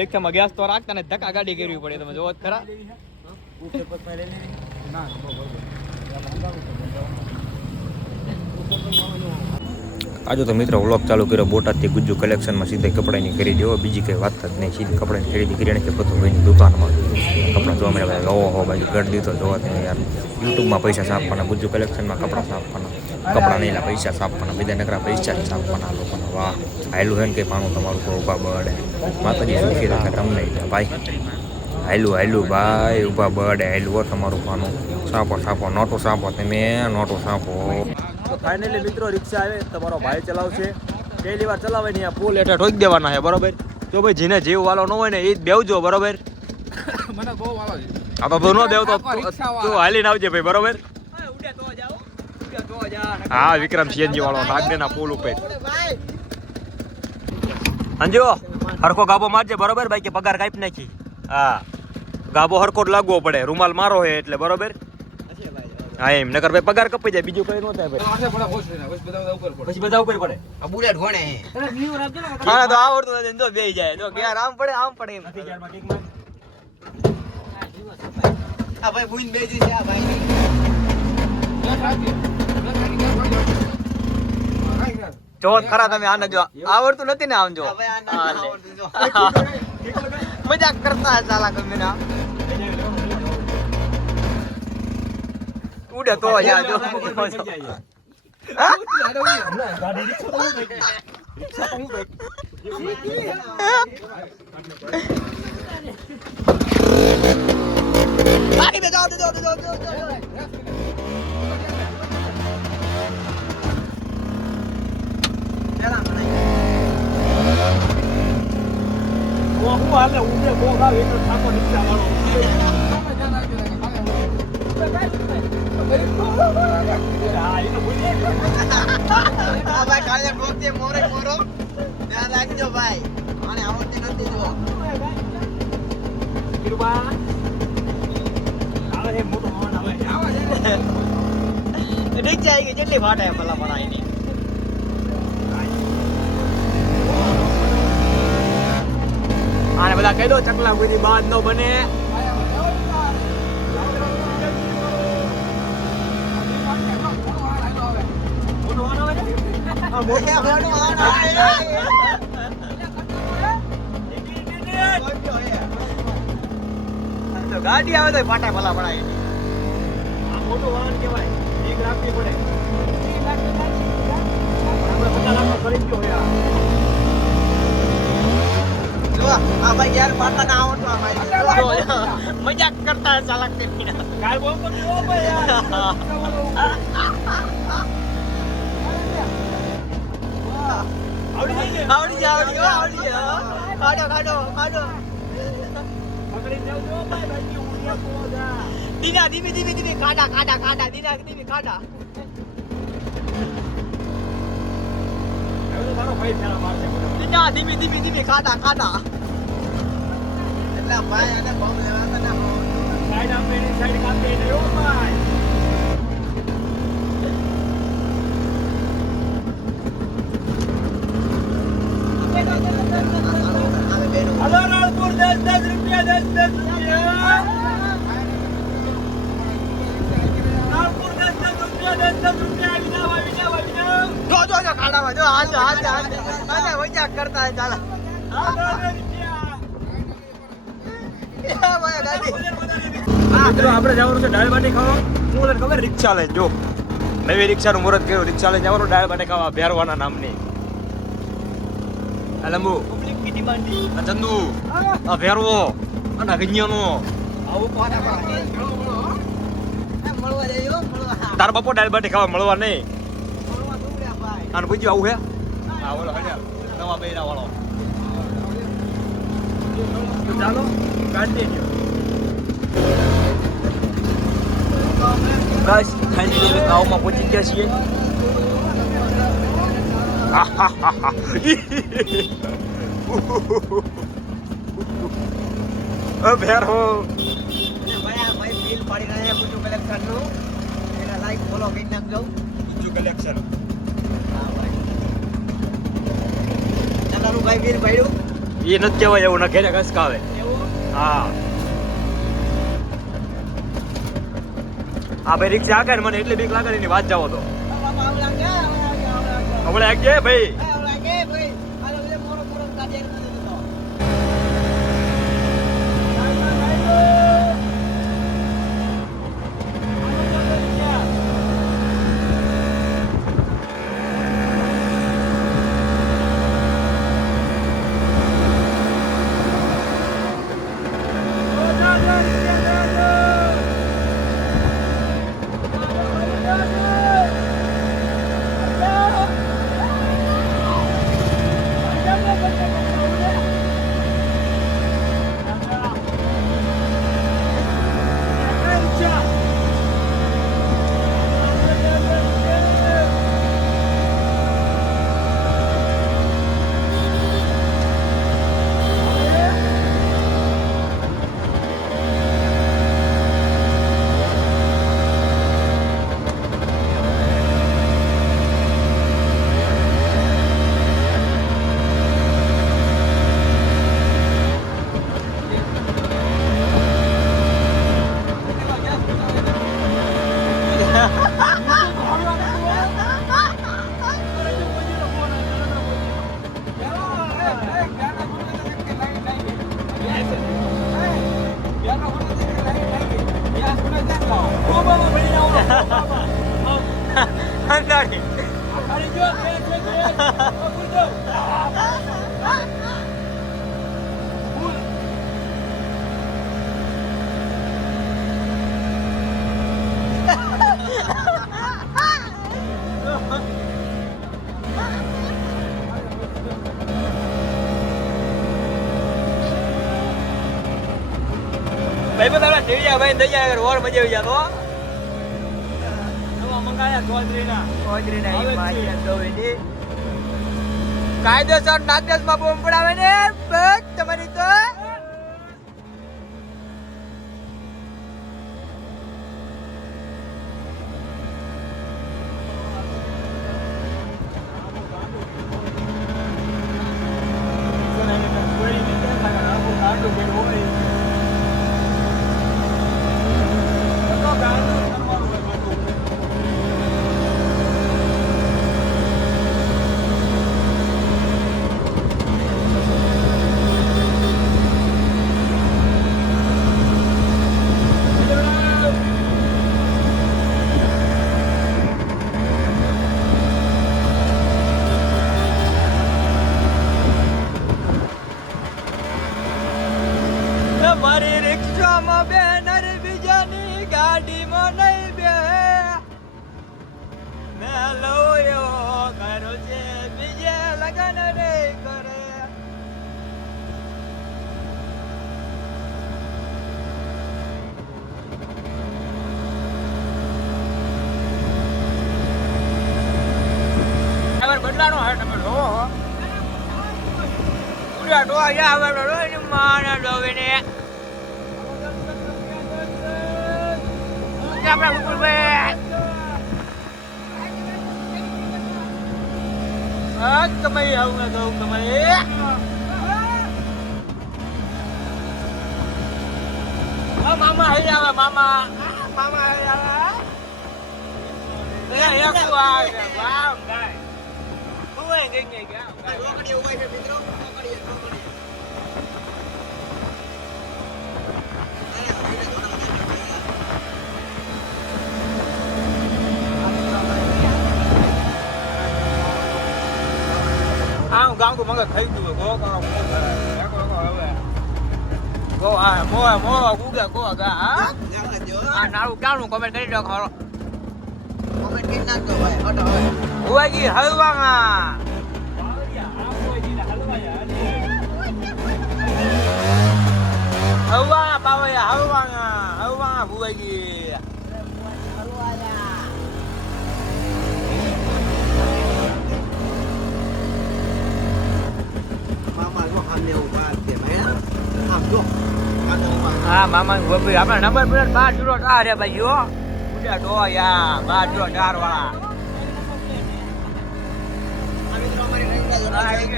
રિક્ષામાં ગેસ તો રાખતા ને ધક્કા ગાડી કરવી પડે. તમે જોવો ખરા. આજે તો મિત્રો વ્લોગ ચાલુ કર્યો બોટાદથી ગુજ્જુ કલેક્શનમાં સીધા કપડાની ખરીદી હોય, બીજી કંઈ વાત જ નહીં. સીધી કપડાની ખરીદી કરીને કે બધું ભાઈની દુકાનમાં કપડાં જોવા મળે. ભાઈ ઓહો ભાઈ ગઢ દીધો જોવા તમે યાર. યુટ્યુબમાં પૈસા છાપવાના, ગુજ્જુ કલેક્શનમાં કપડાં છાપવાના, કપડાં નહીં પૈસા છાપવાના, બીજા નકરા પૈસા જ છાપવાના લોકોના. વાહ હાયલું હે ને કે પાનું તમારું તો ઊભા બળે. માતાજી સુખી રાખે તમને ભાઈ. હાયલું ભાઈ ઊભા બળે હાયલું હો તમારું પાનું. સાપો નોટો સાપો તમે નોટો સાપો. તો ફાઇનલી મિત્રો રિક્ષા આવે, તમારો ભાઈ ચલાવશે. પહેલી વાર ચલાવે ને પુલ હેઠળ ઠોકી દેવાના છે બરોબર. જો ભાઈ જેને જીવ વાલો ન હોય ને એ જ બેવજો બરોબર. મને બહુ વાલો છે. આ તો ન બેવ તો તું હાલીને આવજે ભાઈ બરોબર. હા વિક્રમ સીએનજી વાળો નાગદેના પુલ ઉપર. અંજો હરખો ગાબો મારજે બરોબર ભાઈ, કે પગાર કાપી નાખી. હા ગાબો હરખો જ લાગવો પડે, રૂમાલ મારો હે એટલે બરોબર. હા એમ નકર ભાઈ પગાર કપાઈ જાય, બીજું કઈ ન થાય ભાઈ. પછી બધા ઉપર પડે. આ બુલેટ ઘોડે હે. હા તો આવડતું નથી તો બેહી જાય. જો કે આમ પડે એમ. આ ભાઈ બુઈન બેજી છે આ ભાઈ. જો ખરા તમે આને જો આવડતું નથી ને આમ જો. મજાક કરતા ચાલા ગમે ના ઉડે તો યાર જો. જેટલી ફાટે ભલા ભલા એની. આને બધા કહી દો ચકલા કોઈ બાદ નો બને. ગાડી આવે તો પાટા ભલા પડાય. આ મોટું વાહન કહેવાય, એક રાખવી પડે. આપણે 50 લાખનો ખરીદ્યો યાર. જો આ ભાઈ યાર પાટા ના આવડતો આ ભાઈ. મજાક કરતા ચાલક તે કાલ બોલ તો ઓ ભાઈ યાર. આવડી જાય. કાઢો. પકડી જાવ જો ભાઈ ભાઈ ઉડિયા પોદા. દીના ધીમી કાઢા દીના ધીમી કાઢા. હવે મારો ભાઈ ફેરા મારશે. દીના ધીમી કાઢા. એટલા ભાઈ અને બોમ્બ લેવાતા ના હો. સાઈડ આપે એની સાઈડ કાપે ને ઓ ભાઈ. હલો રાણપુર 10 રૂપિયા. રાણપુર 10 રૂપિયા વિના. જો ખાડામાં જો હાથ મજાક કરતા હે ચાલા. મિત્રો આપણે જવાનું છે દાળ બાટી ખાવા. હું તને ખબર રિક્ષા લઈને જો નવી રિક્ષાનું મુહૂર્ત કર્યું. રિક્ષા લઈને જવાનું દાળ બાટી ખાવા ભેરવાના નામની. લંબુ ચંદુ આ ભેરવો અને ગણ્યાનો તાર બાપો દાળ બાટી ખાવા મળવા નહીં. અને પૂછ્યું આવું હે. હા બોલો નવા બૈરા વાળો. ચાલો કાઢી બસ ફાઇનલી ગામમાં પહોંચી ગયા છીએ. ભેરો ભાઈ બિલ પાડી રહ્યા ગુજ્જુ કલેક્શન નું. એના લાઈક ફોલો કરી નાખજો ગુજ્જુ કલેક્શન. હા ભાઈ ચલાનું ભાઈ બિલ પાડ્યું. એ નથી કહેવાય એવું ન ઘેરે ઘસકાવે હા હા ભાઈ રિક્ષા આગે ને મને એટલે બીક લાગે ને એની વાત જાવો તો હમણાં આગજે ભાઈ અંદાડી ભાઈ બધા ઢેડિયા ભાઈ દઈ જાય ઓર મજા આવી જાતો નવા મંગાયા ગોદરીના ઈ મારી દોઈની કાયદેસર નાગદેશમાં બોમ્બ પડાવે ને બસ તમારી તો મારી રિક્ષામાં બેનર બીજાની ગાડીમાં નહીં બે મેં લોયો કર્યો છે બીજે લગન નહીં કરે બદલાનો હે તમે લો ઉડ્યા તો આયા હવે રોઈ માના ડોવીને આપણા મુકુલભાઈ આ કમાઈ આવું તો કમાઈ મામા હઈ આવે મામા હઈ આવે એ એક તો આ વાવ ગાય ઓય ગઈ ગયા રોકડી ઉભા છે મિત્રો રોકડી ગામ કો મંગા ખાઈ ગયો ગો કરો હવે ગો આ મો ગુગા ગો ગા આ નાળું કાણું કમેન્ટ કરી દો ખરો કમેન્ટ કરી નાખો ભાઈ હટો હવે ઓયજી હલવાંગા હલવા પાવયા હલવાંગા ભુવાજી હા મામા ગોપી આપણા નંબર પ્લેટ 504 રે ભાઈ જો ઉડા ડોયા 504 વાળા આ મિત્રો અમારી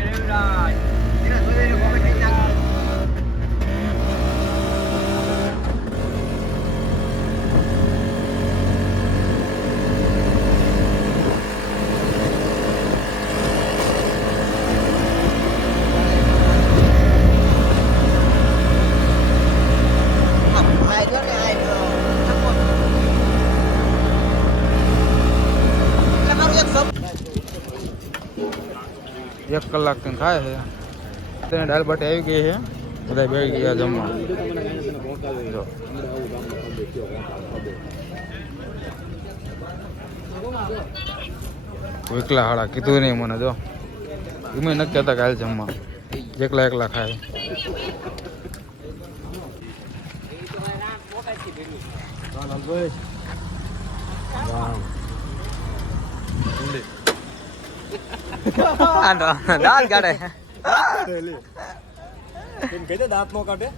રવિરાજ એક કલાક કંઈ ખાય છે તેને દાળ બાટી આવી ગઈ છે બધા બેસી ગયા જમવા જો એકલા હાડા કીધું નહીં મને જો એમ નથી કહેતા કાલે જમવા એકલા એકલા ખાય દાંત કાઢે દાંત નો કાઢે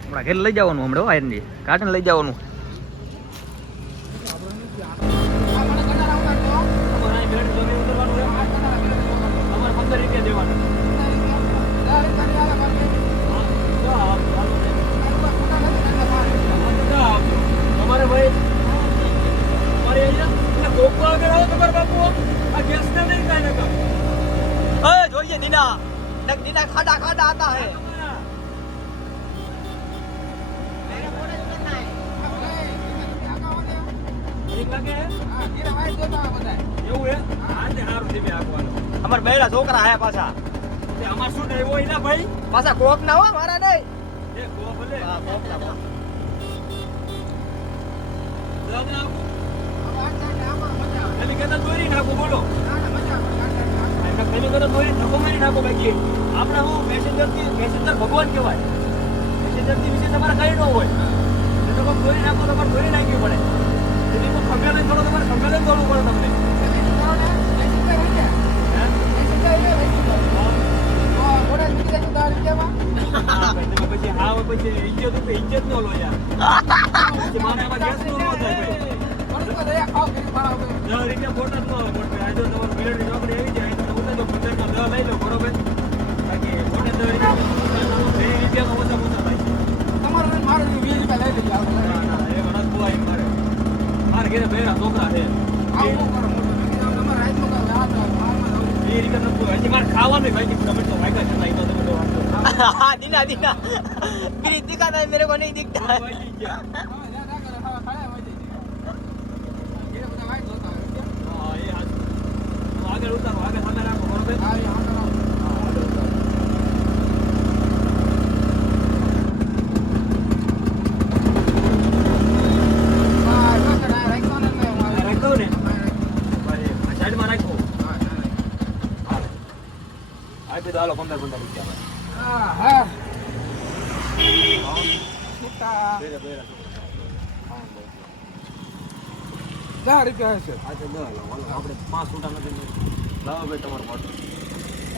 હમણાં ઘેર લઈ જવાનું હમણાં વાયરની કાઢીને લઈ જવાનું તમારે ભાઈ તમારે અહીંયા કોકો આગળ આવો તમારા બાપુ આ ગેસ ને નહીં કાંઈ નકા જોઈએ દીના દીના ખાડા ખાડા આતા હે અમાર બેડા છોકરા આયા પાછા અમાર શું નહીં હોય ના ભાઈ પાછા કોક ના હો મારા નહીં એ ગો ભલે હા કોક ના એની કદા દોરી નાખો બોલો એની કદા દોરી ધક્કો મારી નાખો બાકી આપણે હું મેસેન્જર ભગવાન કહેવાય મેસેન્જર થી વિશે તમારે કઈ ન હોય તો તમે દોરી નાખો તમારે દોરી નાખવી પડે એટલે તો ખંભે લઈને થોડો તમારે ખંભે લઈને દોડવું પડે તમને પછી હા પછી ઇજ્જત નો લો યાર પછી મારે એમાં ગેસ નો થાય રીતે ફોટો નો પડે આ જો તમારો મિલિટરી નોકરી આવી જાય તો ઉતર તો પંચાયતમાં 10 લઈ લો બરોબર બાકી ફોટો 10 રૂપિયા ઓછા થાય તમારે મારે 20 રૂપિયા લઈ લેજો ના ના એ વરસ બોલાય મારે ઘરે બેરા છોકરા છે આવું કરો તમારે રાઈટ નો એ રીતે નતું હજી મારે ખાવાનું ભાઈ તમે તો વાગ્યા છે નહીં તો તમે તો हाँ दीना दीना मेरी दिखा था मेरे को नहीं दिखता आगे उतारो आगे सामने રાખો બરોબર હાલો 15 રૂપિયા હા છૂટા ₹10 હશે આજે 10 આપણે 5 છૂટા નથી લાવો ભાઈ તમારો મોટો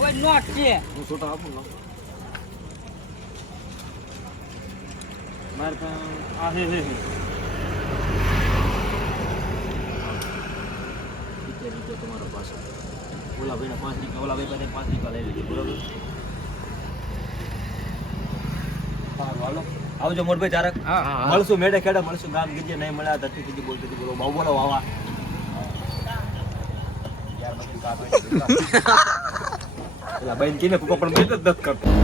ओए नोट છે હું છૂટા આપું લો મારે આ હે તમારો પાસો ઓલા ભાઈને 5 રૂપિયા ઓલા ભાઈ પાસે 5 રૂપિયા લઈ લેજો બરોબર સારું હાલો આવજો મોરભાઈ ચારક મળશું મેડે ખેડા મળશું ગામ ગીજે નહીં મળ્યા ધરતી કીધી બોલતી હતી બોલો બહુ બોલો વાવા યાર બધું કામ પેલા બેન કીને કુકો પણ મેં જ દત કરતો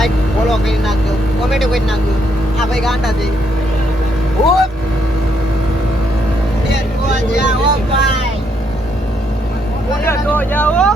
લાઈક ફોલો કરી નાખજો, કોમેન્ટ કરી નાખજો. આ ભાઈ ગાંડા છે. ઓપ એ તો જાઓ ભાઈ. બોલો તો જાઓ.